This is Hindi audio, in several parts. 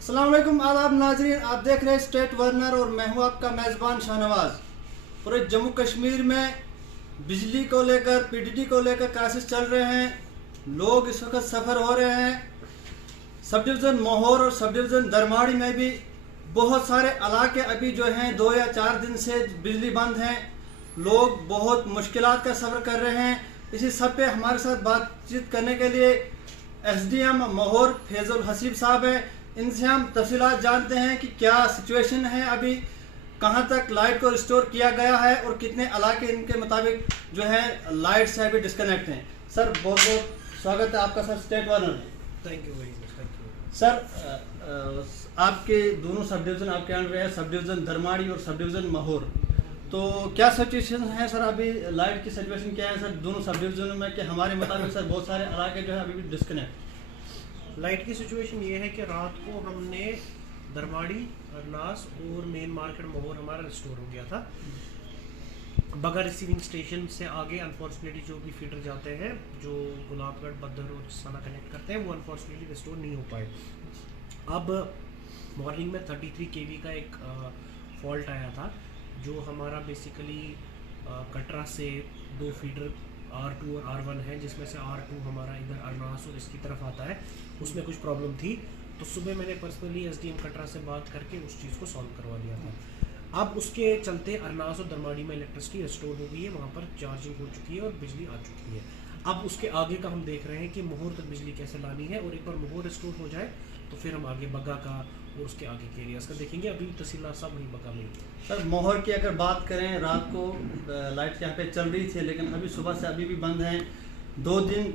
अस्सलाम वालेकुम आदाब नाजरीन, आप देख रहे हैं स्टेट वर्नर और मैं हूं आपका मेज़बान शाहनवाज। पूरे जम्मू कश्मीर में बिजली को लेकर पीडीडी को लेकर क्राइसिस चल रहे हैं। लोग इस वक्त सफ़र हो रहे हैं। सब डिवीज़न मोहर और सब डिवीज़न दरमाड़ी में भी बहुत सारे इलाके अभी जो हैं 2 या 4 दिन से बिजली बंद हैं। लोग बहुत मुश्किलात का सफ़र कर रहे हैं। इसी सब पे हमारे साथ बातचीत करने के लिए एसडीएम मोहर फैजुल हसीब साहब हैं। इनसे हम तफसीलात जानते हैं कि क्या सिचुएशन है, अभी कहां तक लाइट को रिस्टोर किया गया है और कितने इलाके इनके मुताबिक जो है लाइट से अभी डिस्कनेक्ट हैं। सर बहुत बहुत स्वागत है आपका सर स्टेट वर्नर में। Thank you very much. Thank you sir आपके दोनों सब डिवीज़न आपके अंडर है, सब डिवीज़न दरमाड़ी और सब डिवीज़न मोहर। तो क्या सिचुएशन है सर, अभी लाइट की सिचुएशन क्या है सर दोनों सब डिवीज़नों में? कि हमारे मुताबिक सर बहुत सारे इलाके जो है अभी भी डिस्कनेक्ट। लाइट की सिचुएशन ये है कि रात को हमने दरमाड़ी, अरनास और मेन मार्केट मोहर हमारा रिस्टोर हो गया था। बगा रिसीविंग स्टेशन से आगे अनफॉर्चुनेटली जो भी फीडर जाते हैं जो गुलाबगढ़, बद्दर और साना कनेक्ट करते हैं वो अनफॉर्चुनेटली रिस्टोर नहीं हो पाए। अब मॉर्निंग में 33 kV का एक फॉल्ट आया था जो हमारा बेसिकली कटरा से 2 फीडर R2 और R1 है, जिसमें से R2 हमारा इधर अरनास और इसकी तरफ आता है, उसमें कुछ प्रॉब्लम थी। तो सुबह मैंने पर्सनली एसडीएम कटरा से बात करके उस चीज़ को सॉल्व करवा दिया था। अब उसके चलते अरनास और दरमाड़ी में इलेक्ट्रिसिटी रिस्टोर हो गई है, वहाँ पर चार्जिंग हो चुकी है और बिजली आ चुकी है। अब उसके आगे का हम देख रहे हैं कि मोहर तक बिजली कैसे लानी है, और एक बार मोहर रिस्टोर हो जाए तो फिर हम आगे बग्गा का और उसके आगे के एरियाज का देखेंगे। अभी तहसीलदार साहब वहीं बग्गा में। सर मोहर की अगर बात करें, रात को लाइट यहाँ पे चल रही थी लेकिन अभी सुबह से अभी भी बंद हैं। 2 दिन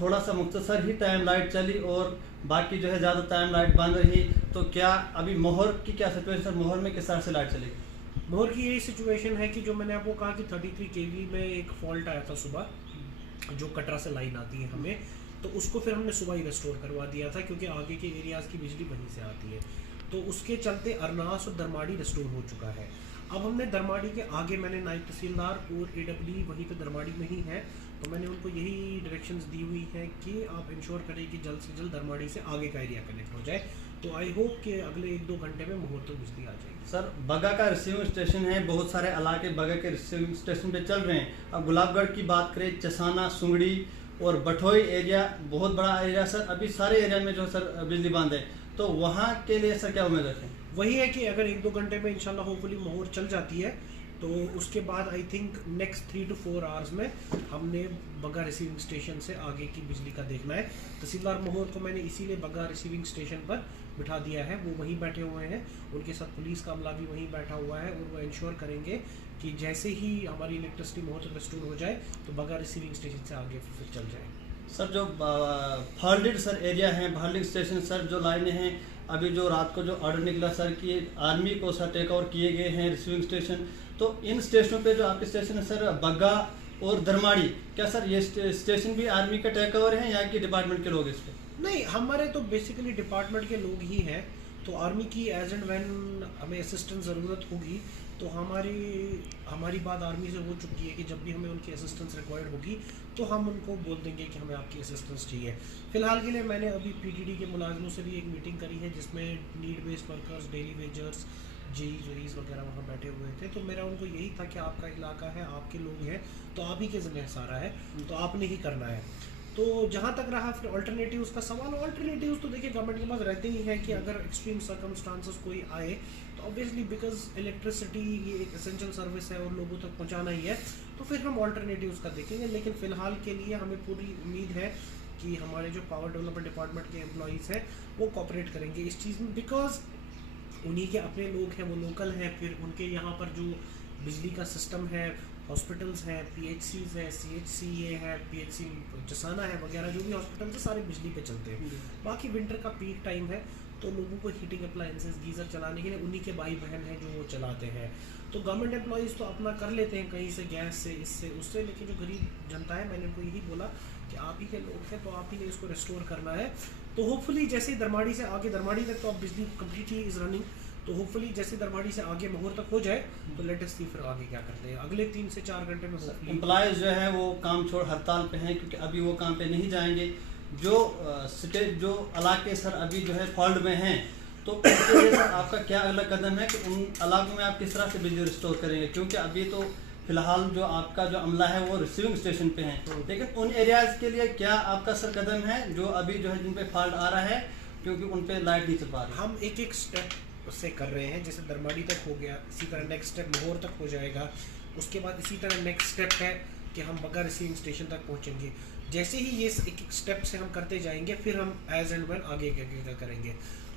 थोड़ा सा मुख्तसर ही टाइम लाइट चली और बाकी जो है ज़्यादा टाइम लाइट बंद रही। तो क्या अभी मोहर की क्या सिचुएशन सर, मोहर में किस तरह से लाइट चलेगी? मोहर की यही सिचुएशन है कि जो मैंने आपको कहा कि 33 kV में एक फॉल्ट आया था सुबह, जो कटरा से लाइन आती है हमें, तो उसको फिर हमने सुबह ही रेस्टोर करवा दिया था क्योंकि आगे के एरियाज़ की बिजली वहीं से आती है। तो उसके चलते अरनास और दरमाड़ी रेस्टोर हो चुका है। अब हमने दरमाड़ी के आगे, मैंने नायब तहसीलदार और AWD वहीं पे दरमाड़ी में ही है, तो मैंने उनको यही डायरेक्शंस दी हुई है कि आप इंश्योर करें कि जल्द से जल्द दरमाड़ी से आगे का एरिया कनेक्ट हो जाए। तो आई होप कि अगले 1-2 घंटे में मोहर तक बिजली आ जाएगी। सर बग्गा का रिसीविंग स्टेशन है, बहुत सारे इलाके बग्गा के रिसीविंग स्टेशन पे चल रहे हैं। अब गुलाबगढ़ की बात करें, चसाना, सुंगड़ी और बठोई एरिया बहुत बड़ा एरिया सर, अभी सारे एरिया में जो सर बिजली बंद है। तो वहाँ के लिए सर क्या उम्मीद रखें? वही है कि अगर 1-2 घंटे में इंशाल्लाह होपफुली मोहर चल जाती है तो उसके बाद I think next 3 to 4 hours में हमने बग्गा रिसीविंग स्टेशन से आगे की बिजली का देखना है। तहसीलदार मोहर को मैंने इसीलिए बग्गा रिसीविंग स्टेशन पर बिठा दिया है, वो वहीं बैठे हुए हैं, उनके साथ पुलिस का अमला भी वहीं बैठा हुआ है, और वो इंश्योर करेंगे कि जैसे ही हमारी इलेक्ट्रिसिटी मोहर तक रिस्टोर हो जाए तो बग्गा रिसीविंग स्टेशन से आगे फिर चल जाए। सर जो फॉल्टेड सर एरिया है, फॉल्टिंग स्टेशन सर जो लाइनें हैं, अभी जो रात को जो ऑर्डर निकला सर कि आर्मी को सर टेक ओवर किए गए हैं रिसीविंग स्टेशन, तो इन स्टेशनों पे जो आपके स्टेशन है सर बग्गा और दरमाड़ी, क्या सर ये स्टेशन भी आर्मी का टेक ओवर है या कि डिपार्टमेंट के लोग इस पे? नहीं, हमारे तो बेसिकली डिपार्टमेंट के लोग ही हैं। तो आर्मी की एज एंड व्हेन हमें असिस्टेंस ज़रूरत होगी तो हमारी बात आर्मी से हो चुकी है कि जब भी हमें उनकी असिस्टेंस रिक्वायर्ड होगी तो हम उनको बोल देंगे कि हमें आपकी असिस्टेंस चाहिए। फ़िलहाल के लिए मैंने अभी PTD के मुलाजमों से भी एक मीटिंग करी है जिसमें need based workers, daily wagers, JEs वगैरह वहाँ बैठे हुए थे। तो मेरा उनको यही था कि आपका इलाका है, आपके लोग हैं, तो आप ही के ज़िम्मे सारा है, तो आपने ही करना है। तो जहाँ तक रहा फिर अल्टरनेटिव्स का सवाल, अल्टरनेटिव्स तो देखिए गवर्नमेंट के पास रहते ही हैं कि अगर एक्सट्रीम सर्कमस्टांसेस कोई आए तो ऑब्वियसली बिकॉज इलेक्ट्रिसिटी ये एक एसेंशियल सर्विस है और लोगों तक पहुँचाना ही है, तो फिर हम अल्टरनेटिव्स का देखेंगे। लेकिन फ़िलहाल के लिए हमें पूरी उम्मीद है कि हमारे जो पावर डेवलपमेंट डिपार्टमेंट के एम्प्लॉइज़ हैं वो कॉपरेट करेंगे इस चीज़ में, बिकॉज उन्हीं के अपने लोग हैं, वो लोकल हैं। फिर उनके यहाँ पर जो बिजली का सिस्टम है, हॉस्पिटल्स हैं, PHCs हैं, CHCA है, PHC चसाना है वगैरह, जो भी हॉस्पिटल्स हैं सारे बिजली पे चलते हैं। बाकी विंटर का पीक टाइम है तो लोगों को हीटिंग अप्लायंसेस, गीज़र चलाने के लिए उन्हीं के भाई बहन हैं जो वो चलाते हैं। तो गवर्नमेंट एम्प्लॉइज़ तो अपना कर लेते हैं कहीं से, गैस से, इससे उससे, लेकिन जो गरीब जनता है, मैंने उनको यही बोला कि आप ही के लोग हैं तो आप ही ने इसको रिस्टोर करना है। तो होपफुली जैसे ही दरमाड़ी से आगे, दरमाड़ी तक तो अब बिजली कम्प्लीटली इज़ रनिंग, तो होपफुली जैसे दरमाड़ी से आगे मोहर तक हो जाए तो लेटेस्ट सी फिर आगे क्या करते हैं अगले 3 से 4 घंटे में। एम्प्लॉयज़ जो है वो काम छोड़ हड़ताल पे हैं क्योंकि अभी वो काम पे नहीं जाएंगे। जो स्टेट जो इलाके सर अभी जो है फॉल्ट में हैं तो उसके लिए सर आपका क्या अगला कदम है कि उन इलाकों में आप किस तरह से बिजली रिस्टोर करेंगे, क्योंकि अभी तो फिलहाल जो आपका जो अमला है वो रिसीविंग स्टेशन पे है, लेकिन उन एरियाज़ के लिए क्या आपका सर कदम है जो अभी जो है जिन पे फॉल्ट आ रहा है क्योंकि उन पे लाइट नहीं चल पा रही? हम एक एक स्टेप से कर रहे हैं, जैसे दरमाड़ी तक हो गया, इसी तरह नेक्स्ट स्टेप मोहर तक हो जाएगा, उसके बाद इसी तरह नेक्स्ट स्टेप है कि हम बग्गा रिसीविंग स्टेशन तक पहुंचेंगे। जैसे ही ये एक एक स्टेप से हम करते जाएंगे फिर हम एज एंड व्हेन आगे क्या करेंगे।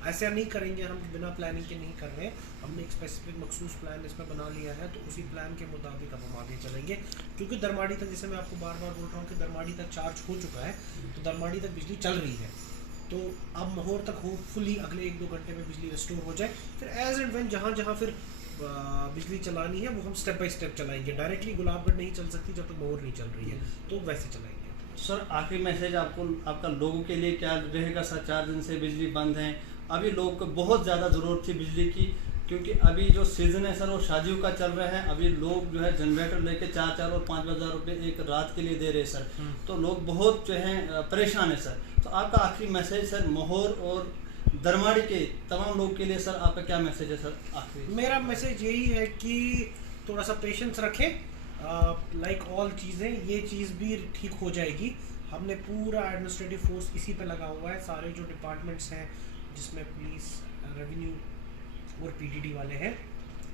ऐसा नहीं करेंगे हम बिना प्लानिंग के, नहीं कर रहे हैं, हमने एक स्पेसिफिक मखसूस प्लान इसमें बना लिया है, तो उसी प्लान के मुताबिक अब हम आगे चलेंगे। क्योंकि दरमाड़ी तक, जैसे मैं आपको बार बार बोल रहा हूँ कि दरमाड़ी तक चार्ज हो चुका है, तो दरमाड़ी तक बिजली चल रही है, तो अब मोहर तक होपफुली अगले 1-2 घंटे में बिजली रिस्टोर हो जाए। फिर एज एंड व्हेन जहाँ जहाँ फिर बिजली चलानी है वो हम स्टेप बाय स्टेप चलाएंगे। डायरेक्टली गुलाबगढ़ नहीं चल सकती जब तक मोहर नहीं चल रही है, तो वैसे चलाएंगे। सर आखिरी मैसेज आपका लोगों के लिए क्या रहेगा सर? 4 दिन से बिजली बंद है, अभी लोगों को बहुत ज़्यादा ज़रूरत थी बिजली की, क्योंकि अभी जो सीज़न है सर वो शादियों का चल रहा है, अभी लोग जो है जनरेटर लेके 4-4 और 5 हज़ार रुपये एक रात के लिए दे रहे हैं सर, तो लोग बहुत जो है परेशान है सर। तो आपका आखिरी मैसेज सर मोहर और दरमाड़ी के तमाम लोग के लिए सर आपका क्या मैसेज है सर आखिरी? मेरा मैसेज यही है कि थोड़ा सा पेशेंस रखें, लाइक ऑल चीज़ें, ये चीज़ भी ठीक हो जाएगी। हमने पूरा एडमिनिस्ट्रेटिव फोर्स इसी पे लगा हुआ है, सारे जो डिपार्टमेंट्स हैं जिसमें पुलिस, रेवेन्यू और पीडीडी वाले हैं,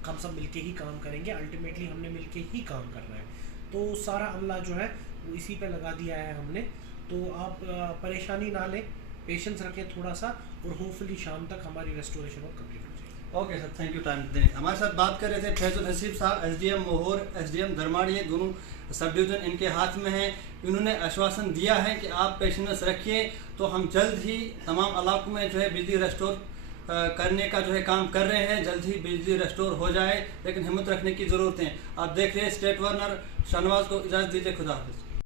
हम सब मिलके ही काम करेंगे। अल्टीमेटली हमने मिलके ही काम करना है, तो सारा अमला जो है वो इसी पे लगा दिया है हमने। तो आप परेशानी ना लें, पेशेंस रखें थोड़ा सा, और होपफुली शाम तक हमारी रेस्टोरेशन और कंप्लीट हो जाएगी। Okay sir, thank you time देने। हमारे साथ बात कर रहे थे फैजुल हसीब साहब, एसडीएम मोहर, एसडीएम दरमाड़ी, ये दोनों सब डिवीज़न इनके हाथ में है। इन्होंने आश्वासन दिया है कि आप पेशेंस रखिए, तो हम जल्द ही तमाम इलाकों में जो है बिजली रेस्टोर करने का जो है काम कर रहे हैं, जल्द ही बिजली रेस्टोर हो जाए, लेकिन हिम्मत रखने की ज़रूरत है। आप देख रहे हैं स्टेट वर्नर शाहनवाज को इजाज़त दीजिए, खुदा हाफिज़।